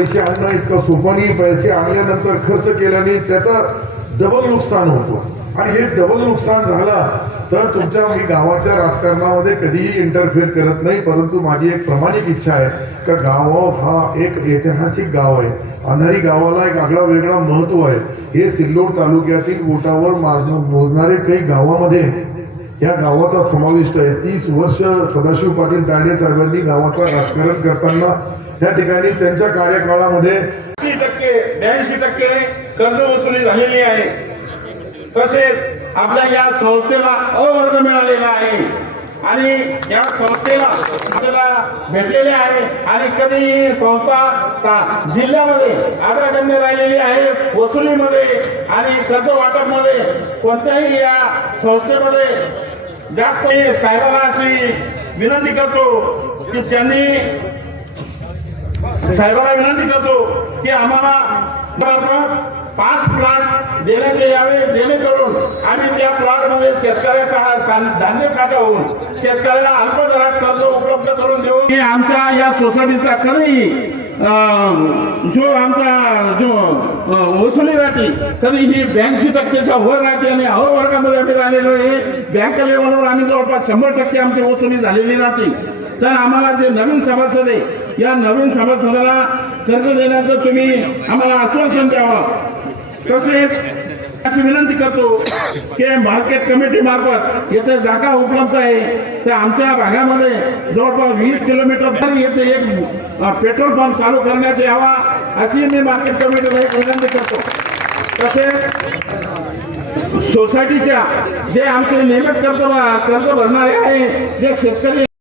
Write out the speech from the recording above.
पैसे आणणं इतकं सोपं नाही पैसे आणल्यानंतर खर्च केल्याने त्याचा डबल नुकसान होतो आणि हे डबल नुकसान झालं तर तुमच्या मी गावाच्या राजकारणामध्ये कधीही इंटरफेअर करत नाही परंतु माझी एक प्रामाणिक इच्छा आहे का गाव हा एक ऐतिहासिक गाव आहे अंधारी गावाला एक आगळा वेगळा महत्व आहे हे सिल्लोड तालुक्यातील बोटावर मोजणारे काही गावामध्ये या गावाचा समाविष्ट आहे तीस वर्ष सदाशिव पाटील ताडे साहेबांनी गावाचा राजकारण करताना त्या ठिकाणी त्यांच्या कार्यकाळामध्ये ऐंशी टक्के ब्याऐंशी टक्के कर्ज वसुली झालेली आहे तसेच आपल्या या संस्थेला अवर्ग मिळालेला आहे आणि या संस्थेला आपल्याला भेटलेले आहे आणि कधी संस्था जिल्ह्यामध्ये अग्रगण्य राहिलेली आहे वसुलीमध्ये आणि कर्ज मध्ये कोणत्याही या संस्थेमध्ये जास्त साहेबांना अशी विनंती करतो की त्यांनी साहेबांना विनंती करतो की आम्हाला पाच प्लॉट देण्याचे यावे जेणेकरून आम्ही त्या प्लॉटमध्ये शेतकऱ्याचा धान्य साठा होऊन शेतकऱ्याला अल्प दरात कर्ज उपलब्ध करून देऊ हे आमच्या या सोसायटीचा कधीही जो आमचा जो वसुली राहते कधी ही ब्याऐंशी टक्केचा वर राहते आणि अहो वर्गामध्ये आम्ही राहिलेलो हे बँक लेवलवर आम्ही जवळपास शंभर टक्के आमची वसुली झालेली राहते तर आम्हाला जे नवीन सभासद आहे या नवीन सभासदाला कर्ज देण्याचं तुम्ही आम्हाला आश्वासन द्यावं तसेच अशी विनंती करतो की मार्केट कमिटी मार्फत येथे जागा उपलब्ध आहे त्या आमच्या भागामध्ये जवळपास वीस किलोमीटर तरी येथे एक पेट्रोल पंप चालू करण्याचे यावा अशी मी मार्केट कमिटीला विनंती करतो तसेच सोसायटीच्या जे आमचे नियमित कर्ज कर्ज भरणारे आहे जे शेतकरी